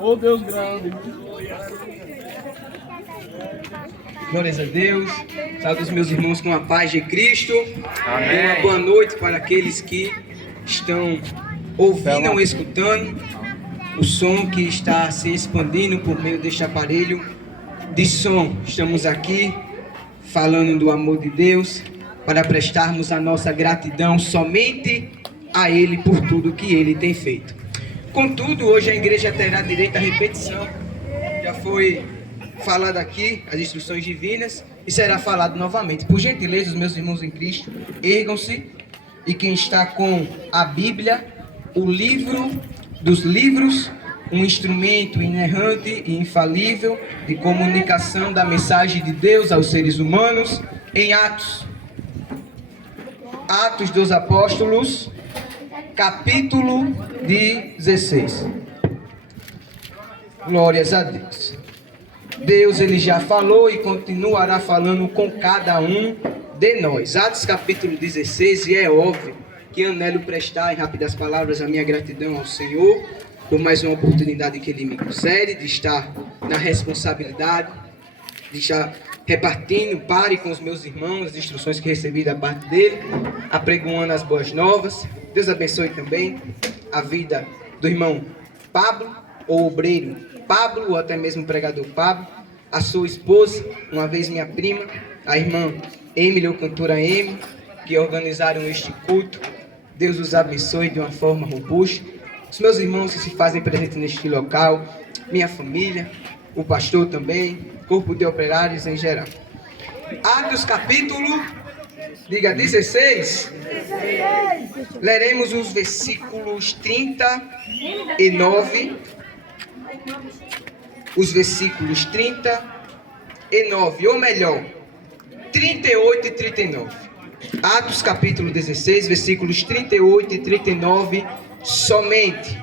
Oh, Deus grande. Glórias a Deus. Saúde os meus irmãos com a paz de Cristo. Amém. Uma boa noite para aqueles que estão ouvindo ou escutando o som que está se expandindo por meio deste aparelho de som. Estamos aqui falando do amor de Deus para prestarmos a nossa gratidão somente a Ele por tudo que Ele tem feito. Contudo, hoje a igreja terá direito à repetição. Já foi falado aqui as instruções divinas e será falado novamente. Por gentileza, os meus irmãos em Cristo, ergam-se, e quem está com a Bíblia, o livro dos livros, um instrumento inerrante e infalível de comunicação da mensagem de Deus aos seres humanos, em Atos dos Apóstolos, capítulo 16. Glórias a Deus. Deus, Ele já falou e continuará falando com cada um de nós. Atos capítulo 16, e é óbvio que anelo prestar em rápidas palavras a minha gratidão ao Senhor por mais uma oportunidade que Ele me concede de estar na responsabilidade, de estar repartindo, pare com os meus irmãos, as instruções que recebi da parte dele, apregoando as boas novas. Deus abençoe também a vida do irmão Pablo, ou obreiro Pablo, ou até mesmo pregador Pablo, a sua esposa, uma vez minha prima, a irmã Emily, ou cantora Emily, que organizaram este culto. Deus os abençoe de uma forma robusta. Os meus irmãos que se fazem presentes neste local, minha família, o pastor também, corpo de operários em geral. Atos capítulo, diga 16. Leremos os versículos 39, os versículos 39, ou melhor, 38 e 39. Atos capítulo 16, versículos 38 e 39 somente,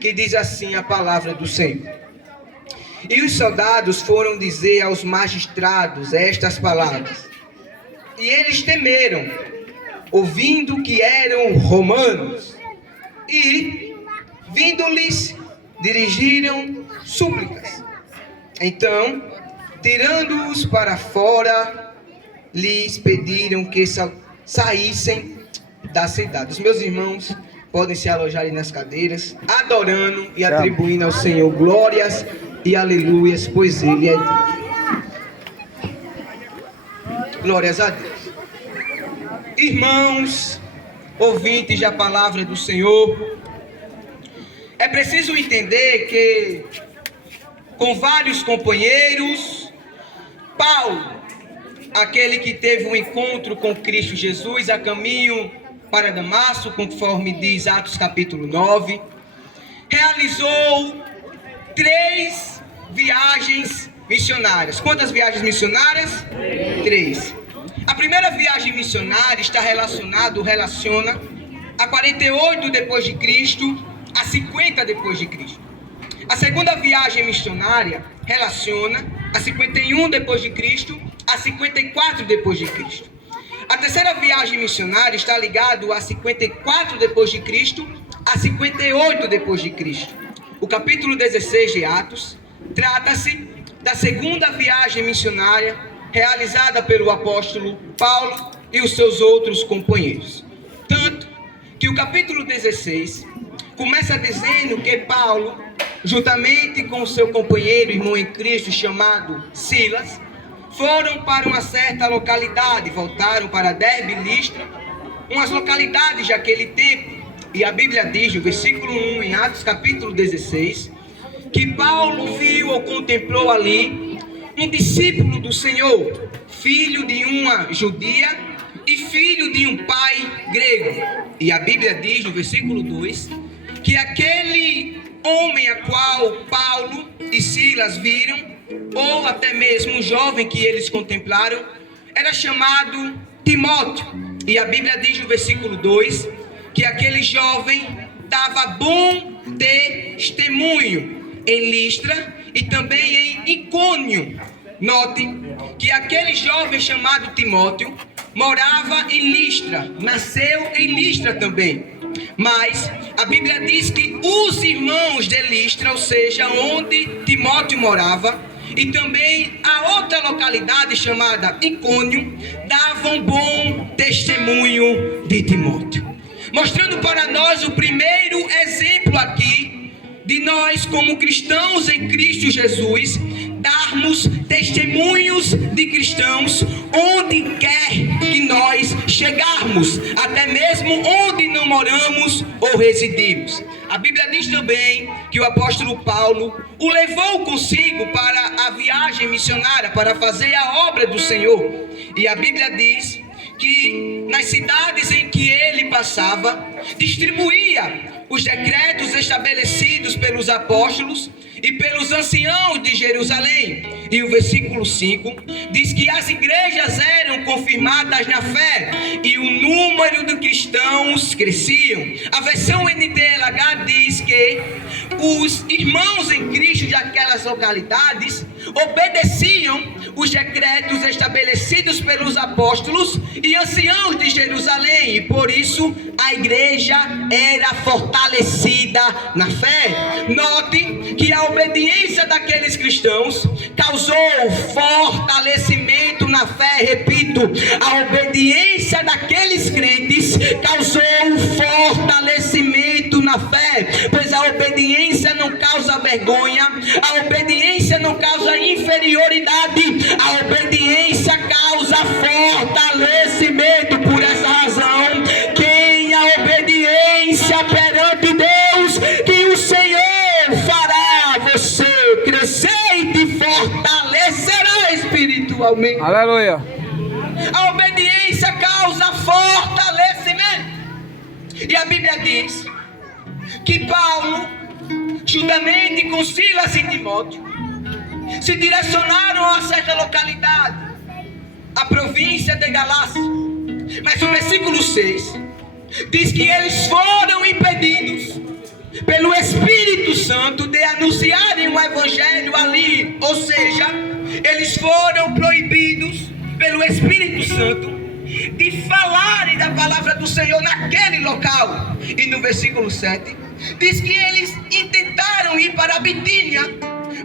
que diz assim a palavra do Senhor. E os soldados foram dizer aos magistrados estas palavras, e eles temeram, ouvindo que eram romanos, e, vindo-lhes, dirigiram súplicas. Então, tirando-os para fora, lhes pediram que saíssem da cidade. Os meus irmãos podem se alojar ali nas cadeiras, adorando e atribuindo ao Senhor glórias e aleluias, pois Ele é Deus. Glórias a Deus. Irmãos, ouvintes da palavra do Senhor, é preciso entender que, com vários companheiros, Paulo, aquele que teve um encontro com Cristo Jesus a caminho para Damasco, conforme diz Atos capítulo 9, realizou 3 viagens missionárias. Quantas viagens missionárias? 3. A primeira viagem missionária relaciona a 48 depois de Cristo, a 50 depois de Cristo. A segunda viagem missionária relaciona a 51 depois de Cristo, a 54 depois de Cristo. A terceira viagem missionária está ligado a 54 depois de Cristo, a 58 depois de Cristo. O capítulo 16 de Atos trata-se da segunda viagem missionária realizada pelo apóstolo Paulo e os seus outros companheiros. Tanto que o capítulo 16 começa dizendo que Paulo, juntamente com seu companheiro, irmão em Cristo, chamado Silas, foram para uma certa localidade, voltaram para Derbe e Listra, umas localidades daquele tempo. E a Bíblia diz, no versículo 1, em Atos capítulo 16, que Paulo viu ou contemplou ali um discípulo do Senhor, filho de uma judia e filho de um pai grego. E a Bíblia diz, no versículo 2, que aquele homem a qual Paulo e Silas viram, ou até mesmo um jovem que eles contemplaram, era chamado Timóteo. E a Bíblia diz no versículo 2 que aquele jovem dava bom testemunho em Listra e também em Icônio. Note que aquele jovem chamado Timóteo morava em Listra, nasceu em Listra também, mas a Bíblia diz que os irmãos de Listra, ou seja, onde Timóteo morava, e também a outra localidade chamada Icônio, davam bom testemunho de Timóteo. Mostrando para nós o primeiro exemplo aqui de nós como cristãos em Cristo Jesus, darmos testemunhos de cristãos onde quer que nós chegarmos, até mesmo onde não moramos ou residimos. A Bíblia diz também que o apóstolo Paulo o levou consigo para a viagem missionária, para fazer a obra do Senhor. E a Bíblia diz que nas cidades em que ele passava, distribuía os decretos estabelecidos pelos apóstolos e pelos anciãos de Jerusalém. E o versículo 5 diz que as igrejas eram confirmadas na fé e o número de cristãos cresciam. A versão NTLH diz que os irmãos em Cristo de aquelas localidades obedeciam os decretos estabelecidos pelos apóstolos e anciãos de Jerusalém, e por isso a igreja era fortalecida na fé. Note que a obediência daqueles cristãos causou fortalecimento na fé. Repito, a obediência daqueles crentes causou fortalecimento na fé, pois a obediência não causa vergonha, a obediência não causa inferioridade, a obediência causa fortalecimento. Por essa razão, tenha obediência perante Deus, que o Senhor fará você crescer e te fortalecerá espiritualmente. Aleluia. A obediência causa fortalecimento. E a Bíblia diz que Paulo, juntamente com Silas e Timóteo, se direcionaram a certa localidade, a província de Galácia. Mas o versículo 6 diz que eles foram impedidos pelo Espírito Santo de anunciarem o evangelho ali. Ou seja, eles foram proibidos pelo Espírito Santo de falarem da palavra do Senhor naquele local. E no versículo 7 diz que eles intentaram ir para a Bitínia,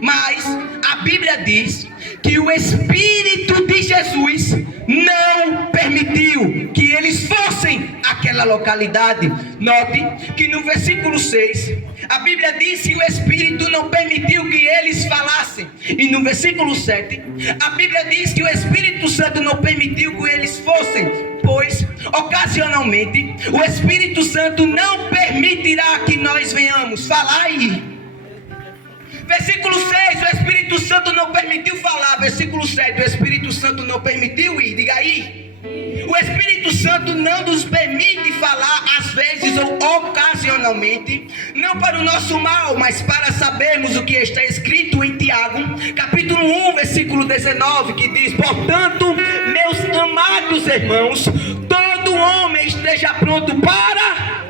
mas a Bíblia diz que o Espírito de Jesus não permitiu que eles fossem àquela localidade. Note que no versículo 6 a Bíblia diz que o Espírito não permitiu que eles falassem. E no versículo 7 a Bíblia diz que o Espírito Santo não permitiu que eles fossem, pois ocasionalmente o Espírito Santo não permitirá que nós venhamos falar aí. Versículo 6, o Espírito Santo não permitiu falar. Versículo 7, o Espírito Santo não permitiu ir. Diga aí. O Espírito Santo não nos permite falar às vezes ou ocasionalmente, não para o nosso mal, mas para sabermos o que está escrito em Tiago, capítulo 1, versículo 19, que diz: portanto, meus amados irmãos, todo homem esteja pronto para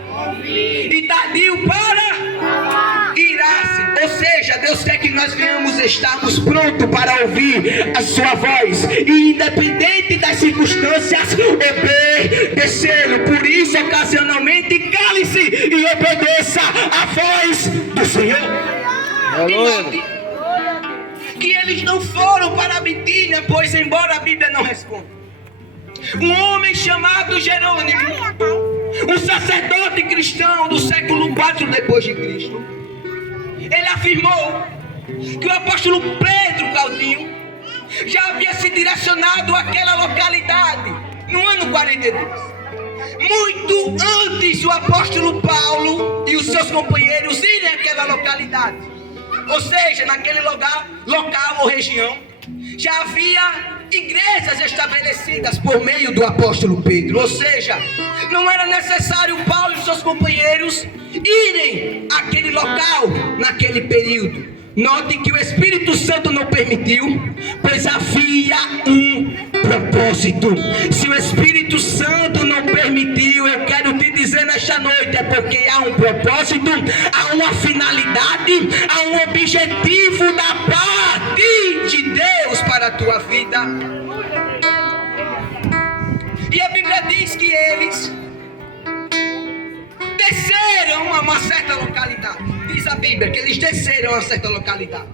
e tardio para irar-se. Ou seja, Deus quer que nós venhamos estarmos prontos para ouvir a sua voz, e independente das circunstâncias, obedecê-lo. Por isso, ocasionalmente, cale-se e obedeça a voz do Senhor. E note que eles não foram para a Bitínia, pois embora a Bíblia não responda, um homem chamado Jerônimo, um sacerdote cristão do século 4 depois de Cristo, ele afirmou que o apóstolo Pedro Claudinho já havia se direcionado àquela localidade no ano 42, muito antes do apóstolo Paulo e os seus companheiros irem àquela localidade. Ou seja, naquele local ou região já havia igrejas estabelecidas por meio do apóstolo Pedro. Ou seja, não era necessário Paulo e seus companheiros irem àquele local naquele período. Note que o Espírito Santo não permitiu, pois havia um propósito. Se o Espírito Santo não permitiu, eu quero te dizer nesta noite, é porque há um propósito, há uma finalidade, há um objetivo da parte de Deus para a tua vida. E a Bíblia diz que eles desceram uma certa localidade. Diz a Bíblia que eles desceram a uma certa localidade.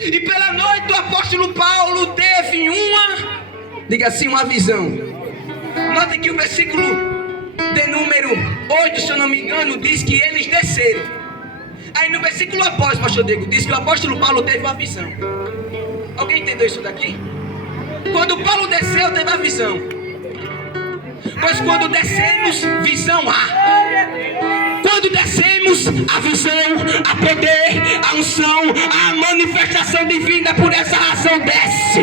E pela noite o apóstolo Paulo teve diga assim, uma visão. Note que o versículo de número 8, se eu não me engano, diz que eles desceram. Aí no versículo após, pastor Diego, diz que o apóstolo Paulo teve uma visão. Alguém entendeu isso daqui? Quando Paulo desceu, teve a visão. Pois quando descemos, visão há. Quando descemos, a visão, a poder, a unção, a manifestação divina. Por essa razão desce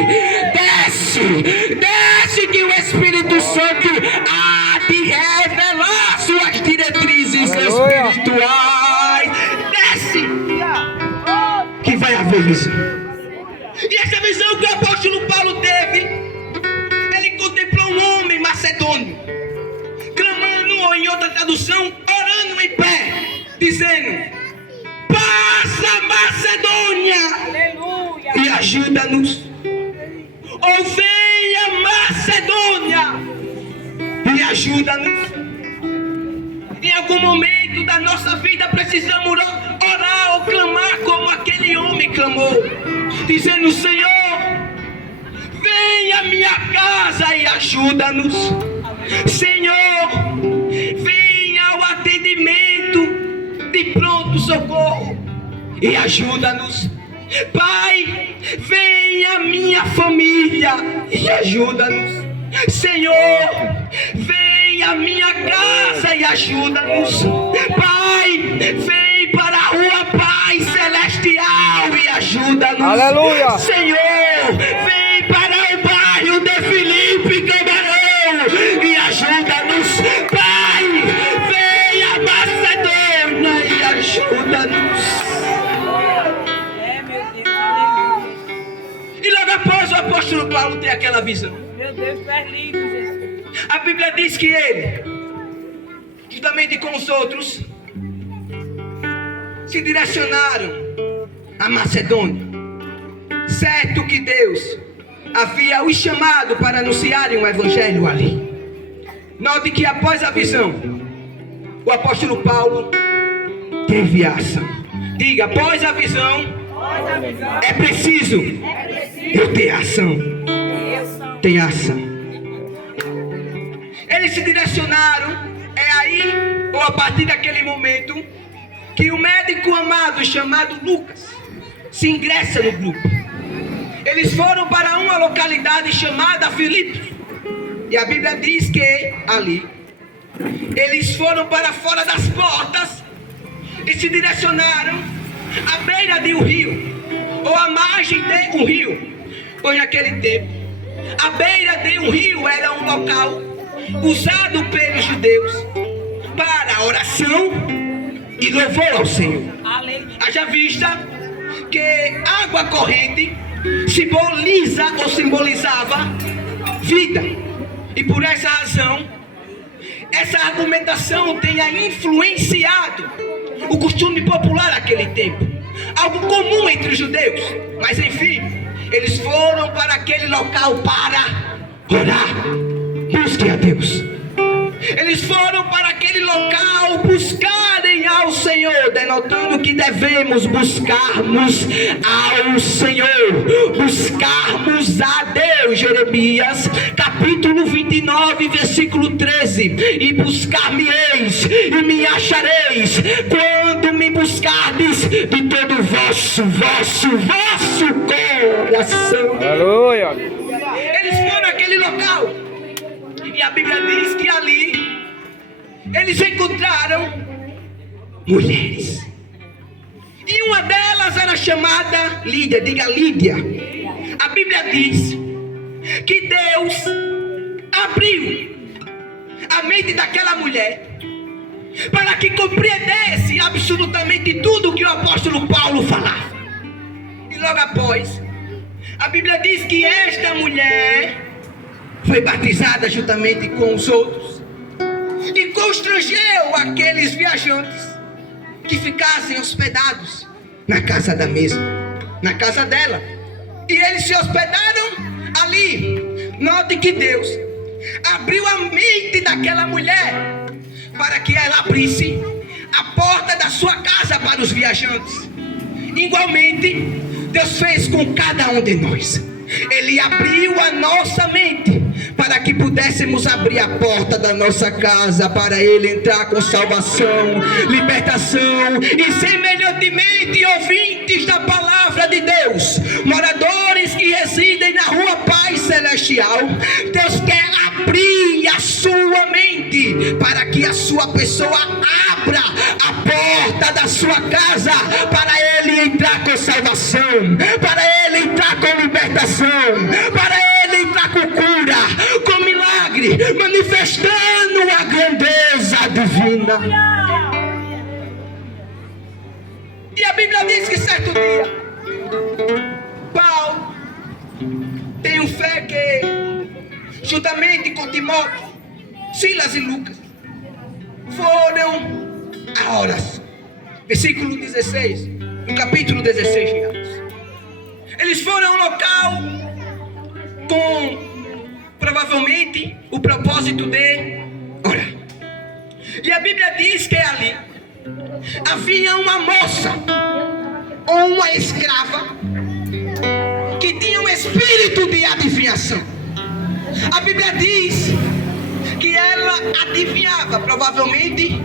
que o Espírito Santo há de revelar suas diretrizes espirituais. Desce que vai haver visão. E essa visão que o apóstolo Paulo teve, ele contemplou um homem macedônio, clamando, ou em outra tradução, orando em pé, dizendo: passa, Macedônia, aleluia, e ajuda-nos. Ou venha, Macedônia, e ajuda-nos. Em algum momento da nossa vida precisamos orar ou clamar como aquele homem clamou, dizendo: Senhor, venha à minha casa e ajuda-nos. Senhor, venha ao atendimento de pronto socorro e ajuda-nos. Pai, venha à minha família e ajuda-nos. Senhor, venha à minha casa e ajuda-nos. Pai, vem para a rua Pai Celestial e ajuda-nos. Aleluia. Senhor, vem para o bairro de Filipe Camarão e ajuda-nos. Pai, venha a Macedônia e ajuda-nos. E logo após o apóstolo Paulo ter aquela visão, meu Deus, é lindo, Jesus. A Bíblia diz que ele, juntamente com os outros, se direcionaram a Macedônia. Certo que Deus havia os chamado para anunciarem o evangelho ali. Note que após a visão, o apóstolo Paulo teve ação. Diga: após a visão, é preciso eu ter ação. Tem ação. Eles se direcionaram. É aí, ou a partir daquele momento, que o médico amado chamado Lucas se ingressa no grupo. Eles foram para uma localidade chamada Filipe. E a Bíblia diz que ali eles foram para fora das portas e se direcionaram à beira de um rio, ou à margem de um rio. Pois naquele tempo, a beira de um rio era um local usado pelos judeus para oração e louvor ao Senhor. Haja vista que água corrente simboliza ou simbolizava vida. E por essa razão, essa argumentação tenha influenciado o costume popular naquele tempo, algo comum entre os judeus. Mas enfim, eles foram para aquele local para orar. Busquem a Deus. Eles foram para aquele local buscarem ao Senhor, denotando que devemos buscarmos ao Senhor, buscarmos a Deus. Jeremias capítulo 29, versículo 13: e buscar-me-eis e me achareis, quando me buscardes de todo o vosso coração. Aleluia. Eles foram naquele local, e a Bíblia diz que ali eles encontraram mulheres. E uma delas era chamada Lídia. Diga Lídia. A Bíblia diz que Deus abriu a mente daquela mulher para que compreendesse absolutamente tudo que o apóstolo Paulo falava. E logo após, a Bíblia diz que esta mulher foi batizada juntamente com os outros e constrangeu aqueles viajantes que ficassem hospedados na casa da mesma, na casa dela. E eles se hospedaram ali. Note que Deus abriu a mente daquela mulher para que ela abrisse a porta da sua casa para os viajantes. Igualmente, Deus fez com cada um de nós. Ele abriu a nossa mente para que pudéssemos abrir a porta da nossa casa para Ele entrar com salvação, libertação e semelhantemente ouvintes da palavra de Deus, moradores que residem na rua Paz Celestial. Deus quer abrir a sua mente para que a sua pessoa abra a porta da sua casa para Ele entrar com salvação, para Ele entrar com libertação, para Ele entrar com cura, com milagre, manifestando a grandeza divina. E a Bíblia diz que certo dia, Paulo, tenho fé que, juntamente com Timóteo, Silas e Lucas, foram a oração. Versículo 16, no capítulo 16 de Atos. Eles foram a um local com, provavelmente, o propósito de orar. E a Bíblia diz que ali havia uma moça ou uma escrava que tinha um espírito de adivinhação. A Bíblia diz que ela adivinhava, provavelmente,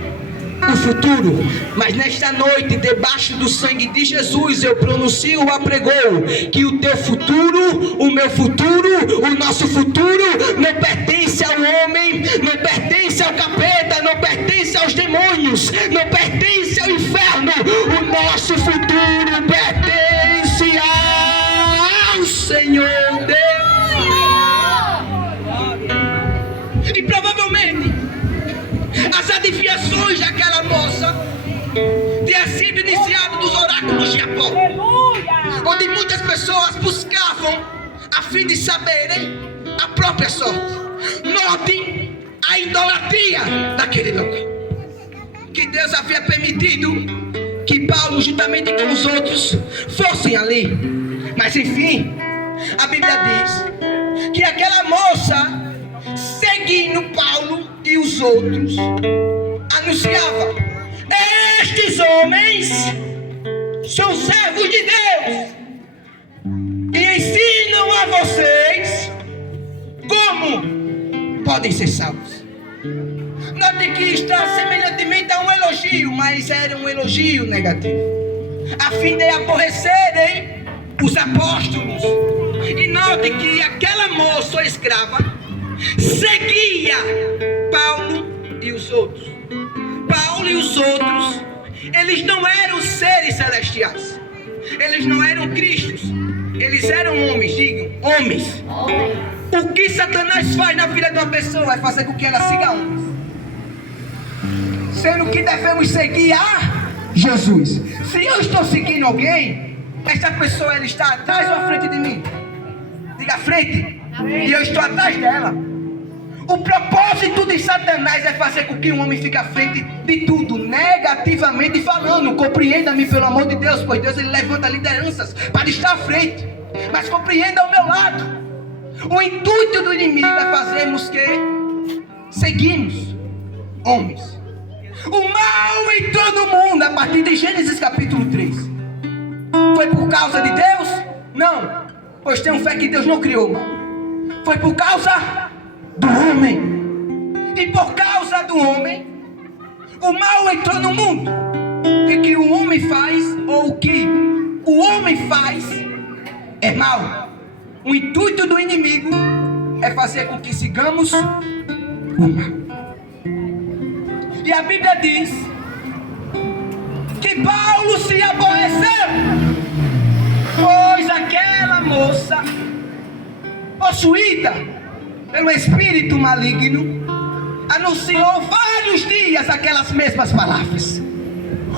o futuro. Mas nesta noite, debaixo do sangue de Jesus, eu pronuncio o apregou que o teu futuro, o meu futuro, o nosso futuro não pertence ao homem, não pertence ao capeta, não pertence aos demônios, não pertence ao inferno. O nosso futuro pertence ao Senhor Deus. E provavelmente as adivinhações daquela moça tinha sido iniciado dos oráculos de Apolo, onde muitas pessoas buscavam a fim de saberem a própria sorte. Notem a idolatria daquele local, que Deus havia permitido que Paulo, juntamente com os outros, fossem ali. Mas enfim, a Bíblia diz que aquela moça, seguindo Paulo e os outros, anunciava: estes homens são servos de Deus e ensinam a vocês como podem ser salvos. Note que está semelhantemente a um elogio, mas era um elogio negativo, a fim de aborrecerem os apóstolos. E note que aquela moça escrava seguia Paulo e os outros. Paulo e os outros, eles não eram seres celestiais, eles não eram Cristos, eles eram homens. Digam, homens. O que Satanás faz na vida de uma pessoa é fazer com que ela siga homens, sendo que devemos seguir a Jesus. Se eu estou seguindo alguém, esta pessoa ela está atrás ou à frente de mim? Diga, à frente. E eu estou atrás dela. O propósito de Satanás é fazer com que um homem fique à frente de tudo, negativamente falando. Compreenda-me, pelo amor de Deus, pois Deus ele levanta lideranças para estar à frente. Mas compreenda o meu lado. O intuito do inimigo é fazermos que seguimos homens. O mal entrou no mundo a partir de Gênesis capítulo 3. Foi por causa de Deus? Não, pois tenho fé que Deus não criou o mal. Foi por causa do homem. E por causa do homem, o mal entrou no mundo. E que o homem faz, ou o que o homem faz, é mal. O intuito do inimigo é fazer com que sigamos o mal. E a Bíblia diz que Paulo se aborreceu, pois aquela moça, possuída pelo espírito maligno, anunciou vários dias aquelas mesmas palavras.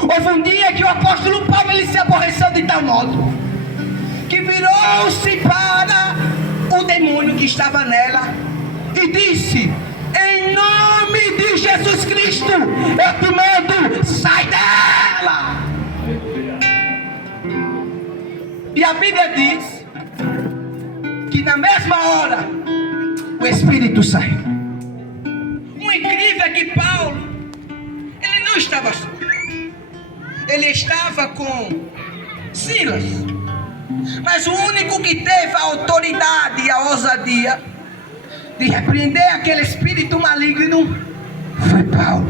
Houve um dia que o apóstolo Paulo ele se aborreceu de tal modo que virou-se para o demônio que estava nela e disse: em nome de Jesus Cristo, eu te mando, sai dela. E a Bíblia diz que na mesma hora o espírito saiu. O incrível é que Paulo, ele não estava só. ele estava com Silas. Mas o único que teve a autoridade e a ousadia de repreender aquele espírito maligno foi Paulo,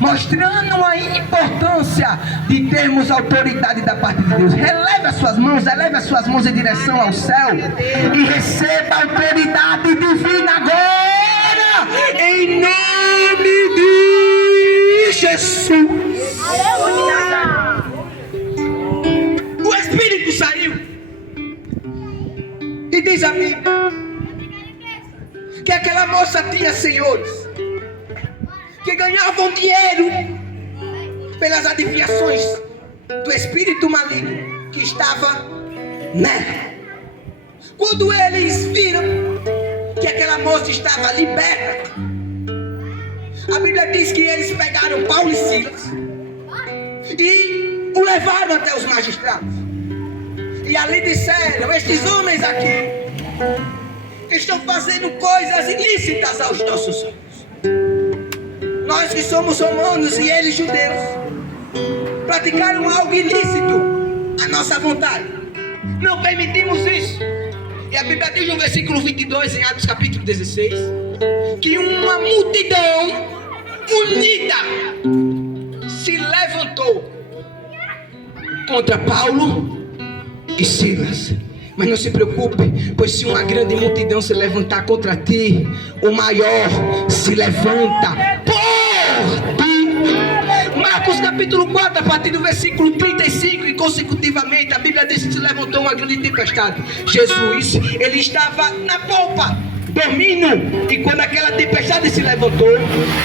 mostrando a importância de termos autoridade da parte de Deus. Eleve as suas mãos em direção ao céu e receba a autoridade divina agora, em nome de Jesus. O espírito saiu e diz a Bíblia que aquela moça tinha senhores que ganhavam dinheiro pelas adivinhações do espírito maligno que estava nela. Quando eles viram que aquela moça estava liberta, a Bíblia diz que eles pegaram Paulo e Silas e o levaram até os magistrados. E ali disseram: estes homens aqui estão fazendo coisas ilícitas aos nossos olhos. Nós que somos romanos e eles judeus praticaram algo ilícito à nossa vontade. Não permitimos isso. E a Bíblia diz no versículo 22, em Atos capítulo 16, que uma multidão unida se levantou contra Paulo e Silas. Mas não se preocupe, pois se uma grande multidão se levantar contra ti, o maior se levanta por ti. Marcos capítulo 4, a partir do versículo 35, e consecutivamente a Bíblia diz que se levantou uma grande tempestade. Jesus, ele estava na polpa, dormindo, e quando aquela tempestade se levantou,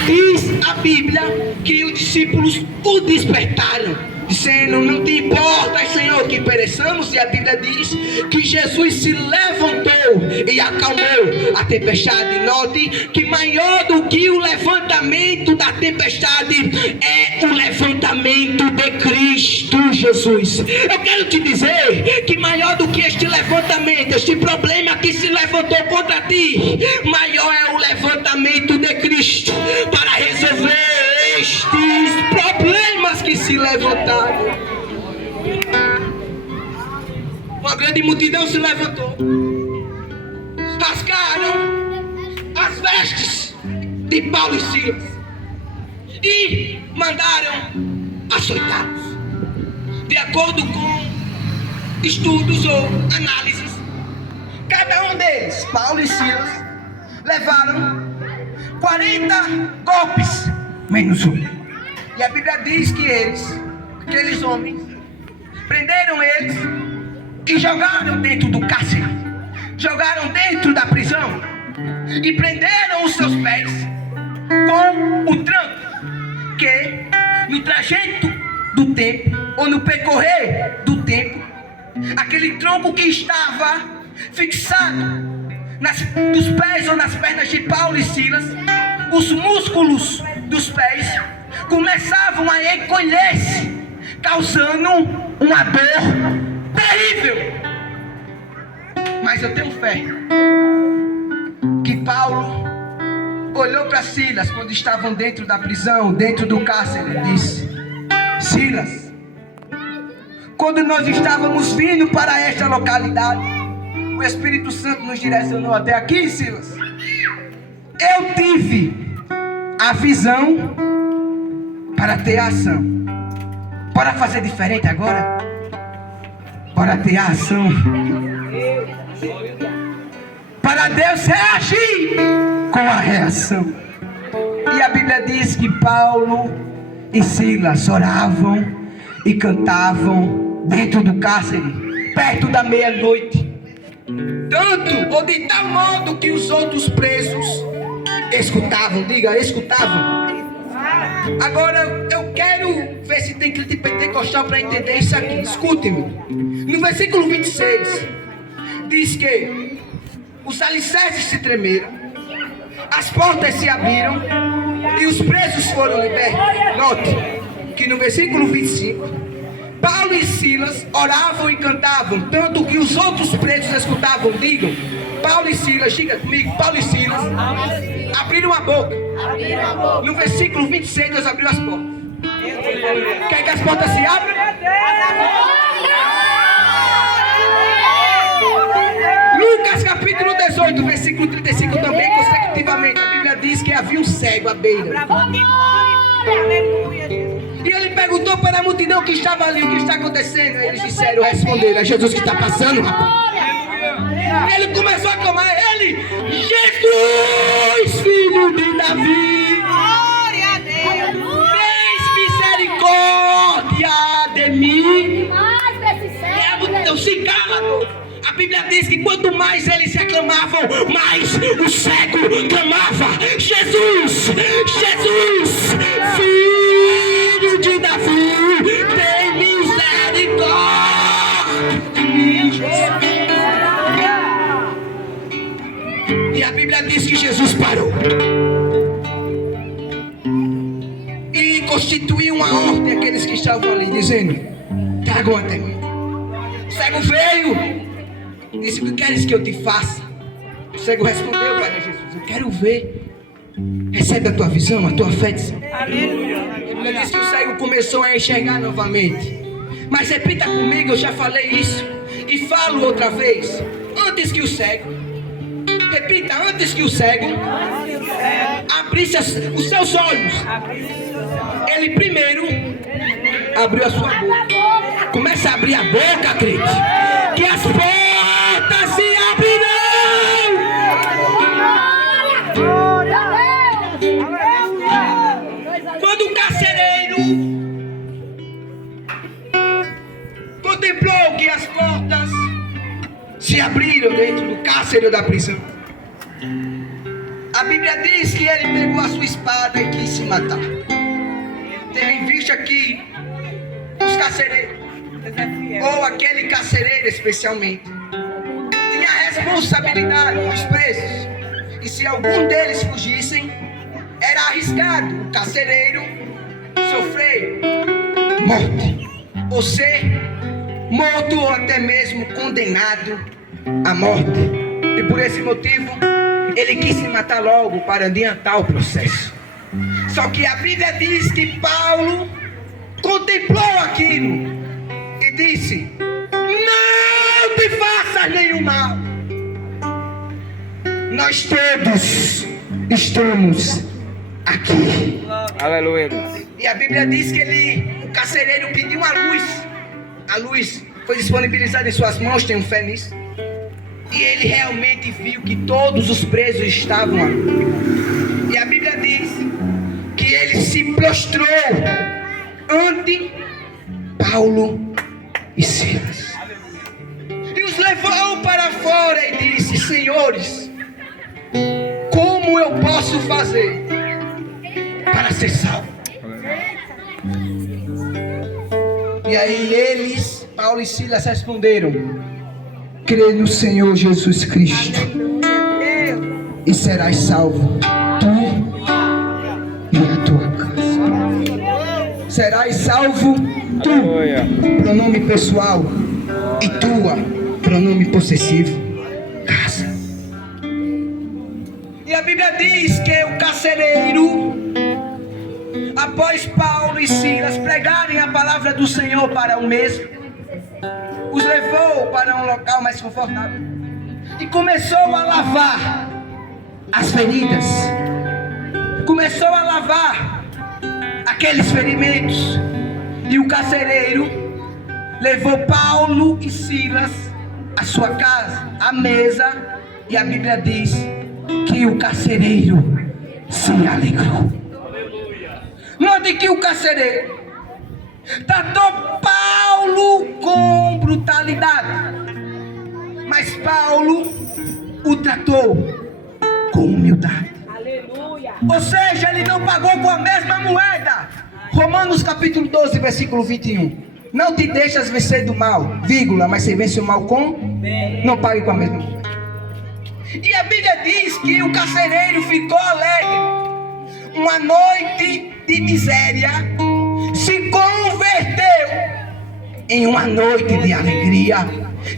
diz a Bíblia que os discípulos o despertaram, dizendo: não te importa, Senhor, que pereçamos. E a Bíblia diz que Jesus se levantou e acalmou a tempestade. Note que maior do que o levantamento da tempestade é o levantamento de Cristo Jesus. Eu quero te dizer que maior do que este levantamento, este problema que se levantou contra ti, maior é o levantamento de Cristo para resolver estes problemas que se levantaram. Uma grande multidão se levantou, rasgaram as vestes de Paulo e Silas e mandaram açoitá-los. De acordo com estudos ou análises, cada um deles, Paulo e Silas, levaram 40 golpes menos um. E a Bíblia diz que aqueles homens, prenderam eles e jogaram dentro do cárcere, jogaram dentro da prisão e prenderam os seus pés com o tranco, que no trajeto do tempo, ou no percorrer do tempo, aquele tronco que estava fixado dos pés ou nas pernas de Paulo e Silas, os músculos dos pés começavam a encolher-se, causando uma dor terrível. Mas eu tenho fé que Paulo olhou para Silas quando estavam dentro da prisão, dentro do cárcere, e disse: Silas, quando nós estávamos vindo para esta localidade, o Espírito Santo nos direcionou até aqui, Silas. Eu tive a visão para ter a ação. Bora fazer diferente agora? Bora ter a ação. Para Deus reagir com a reação. E a Bíblia diz que Paulo e Silas oravam e cantavam dentro do cárcere, perto da meia-noite. Tanto ou de tal modo que os outros presos escutavam. Diga, escutavam. Agora eu quero ver se tem crente pentecostal para entender isso aqui. Escutem-me. No versículo 26 diz que os alicerces se tremeram, as portas se abriram e os presos foram libertos. Note que no versículo 25 Paulo e Silas oravam e cantavam, tanto que os outros presos escutavam. Digam, Paulo e Silas, diga comigo, Paulo e Silas abriram a boca. No versículo 26 Deus abriu as portas. Quer que as portas se abram? Lucas capítulo 18, versículo 35 também consecutivamente. A Bíblia diz que havia um cego à beira. E ele perguntou para a multidão que estava ali: o que está acontecendo? Eles disseram, responderam: é Jesus que está passando, rapaz. Ele começou a clamar: ele, Jesus, filho de Davi, tens misericórdia de mim. E a multidão se cala. A Bíblia diz que quanto mais eles se aclamavam, mais o cego clamava: Jesus, Jesus, filho de Davi, tem misericórdia de mim. E a Bíblia diz que Jesus parou e constituiu uma ordem àqueles que estavam ali, dizendo: tragam até mim. O cego veio, disse: o que queres que eu te faça? O cego respondeu para Jesus: eu quero ver. Recebe a tua visão, a tua fé. Aleluia. A Bíblia diz que o cego começou a enxergar novamente. Mas repita comigo, eu já falei isso e falo outra vez. Antes que o cego, repita, antes que o cego abrisse os seus olhos, ele primeiro abriu a sua boca. Começa a abrir a boca, crente, que as portas se abrirão. Quando o carcereiro contemplou que as portas se abriram dentro do cárcere da prisão, a Bíblia diz que ele pegou a sua espada e quis se matar. Tendo em vista que os carcereiros, ou aquele carcereiro especialmente, tinha a responsabilidade dos presos, e se algum deles fugissem, era arriscado o carcereiro sofrer morte, ou ser morto, ou até mesmo condenado à morte. E por esse motivo ele quis se matar logo para adiantar o processo. Só que a Bíblia diz que Paulo contemplou aquilo e disse: não te faças nenhum mal. Nós todos estamos aqui. Aleluia. E a Bíblia diz que o carcereiro pediu a luz. A luz foi disponibilizada em suas mãos, tenho fé nisso. E ele realmente viu que todos os presos estavam ali. E a Bíblia diz que ele se prostrou ante Paulo e Silas. E os levou para fora e disse: senhores, como eu posso fazer para ser salvo? E aí eles, Paulo e Silas, responderam: crê no Senhor Jesus Cristo e serás salvo, tu e a tua casa. Serás salvo, tu, pronome pessoal, e tua, pronome possessivo, casa. E a Bíblia diz que o carcereiro, após Paulo e Silas pregarem a palavra do Senhor para o mesmo, os levou para um local mais confortável e começou a lavar as feridas, começou a lavar aqueles ferimentos. E o carcereiro levou Paulo e Silas à sua casa, à mesa, e a Bíblia diz que o carcereiro se alegrou. Note que o carcereiro tratou Paulo com brutalidade, mas Paulo o tratou com humildade. Aleluia. Ou seja, ele não pagou com a mesma moeda. Romanos capítulo 12, versículo 21. Não te deixas vencer do mal, vírgula, mas você vence o mal com? Não pague com a mesma moeda. E a Bíblia diz que o carcereiro ficou alegre. Uma noite de miséria se converteu em uma noite de alegria,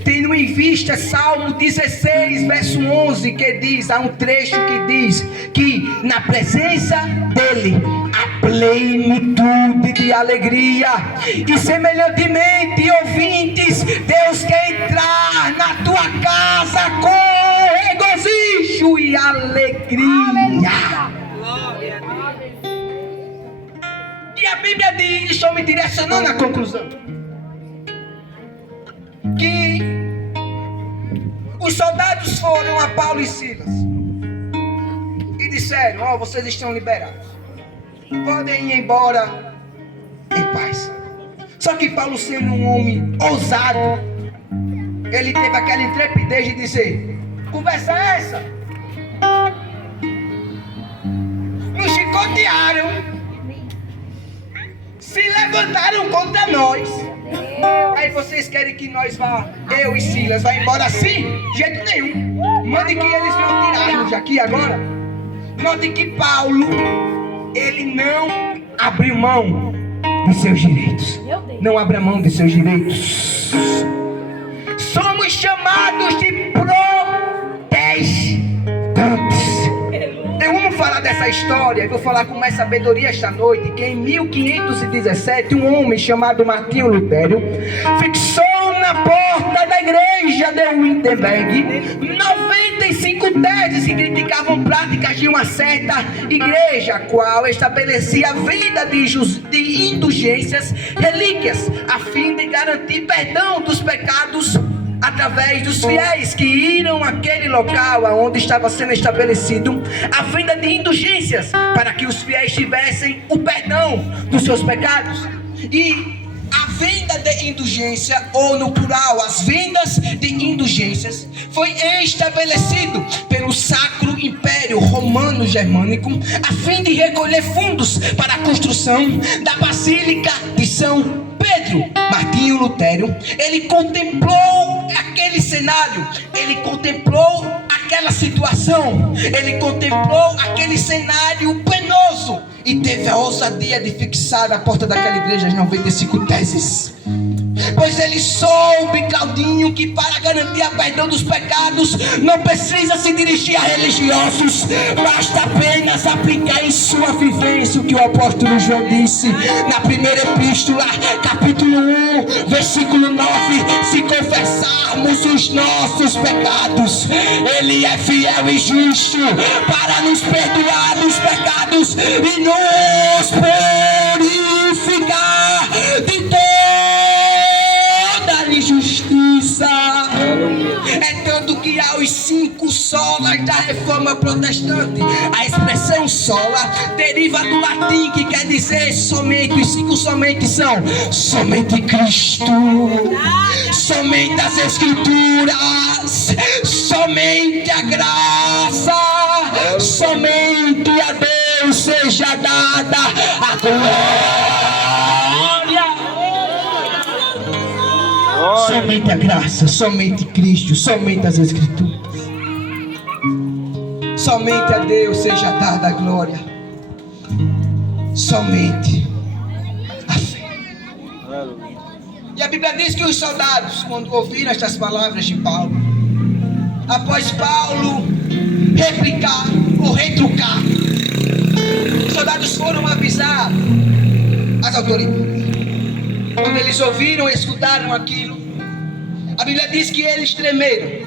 tendo em vista Salmo 16, verso 11, que diz, há um trecho que diz que na presença dele há plenitude de alegria. E semelhantemente, ouvintes, Deus quer entrar na tua casa com regozijo e alegria. E a Bíblia diz, estou me direcionando à conclusão, que os soldados foram a Paulo e Silas e disseram: ó, vocês estão liberados, podem ir embora em paz. Só que Paulo, sendo um homem ousado, ele teve aquela intrepidez de dizer: conversa é essa? Nos chicotearam, se levantaram contra nós. Aí vocês querem que nós vá, eu e Silas, vá embora assim? De jeito nenhum. Mande que eles vão tirar-nos daqui agora. Note que Paulo, ele não abriu mão dos seus direitos. Não abra mão dos seus direitos. Somos chamados de protestantes. Eu vou falar dessa história, eu vou falar com mais sabedoria esta noite, que em 1517 um homem chamado Martinho Lutero fixou na porta da igreja de Wittenberg 95 teses que criticavam práticas de uma certa igreja, a qual estabelecia a vida de indulgências, relíquias, a fim de garantir perdão dos pecados através dos fiéis que iram àquele local onde estava sendo estabelecido a vinda de indulgências, para que os fiéis tivessem o perdão dos seus pecados. E a venda de indulgência, ou no plural, as vendas de indulgências, foi estabelecido pelo Sacro Império Romano Germânico a fim de recolher fundos para a construção da Basílica de São Pedro. Martinho Lutero, ele contemplou aquele cenário, ele contemplou aquela situação, ele contemplou aquele cenário penoso e teve a ousadia de fixar na porta daquela igreja as 95 teses. Pois ele soube, Claudinho, que para garantir a perdão dos pecados não precisa se dirigir a religiosos, basta apenas aplicar em sua vivência o que o apóstolo João disse na primeira epístola, capítulo 1, versículo 9: se confessarmos os nossos pecados, ele é fiel e justo para nos perdoar dos pecados e nos purificar de toda injustiça. É tanto que aos 5 solas da reforma protestante, a expressão sola deriva do latim, que quer dizer somente. Os 5 somente são somente Cristo, somente as Escrituras, somente a graça, somente a Deus seja dada a glória. Somente a graça, somente Cristo, somente as Escrituras. Somente a Deus seja dada a glória. Somente a fé. E a Bíblia diz que os soldados, quando ouviram estas palavras de Paulo, após Paulo replicar ou retrucar, os soldados foram avisar as autoridades. Quando eles ouviram e escutaram aquilo, a Bíblia diz que eles tremeram.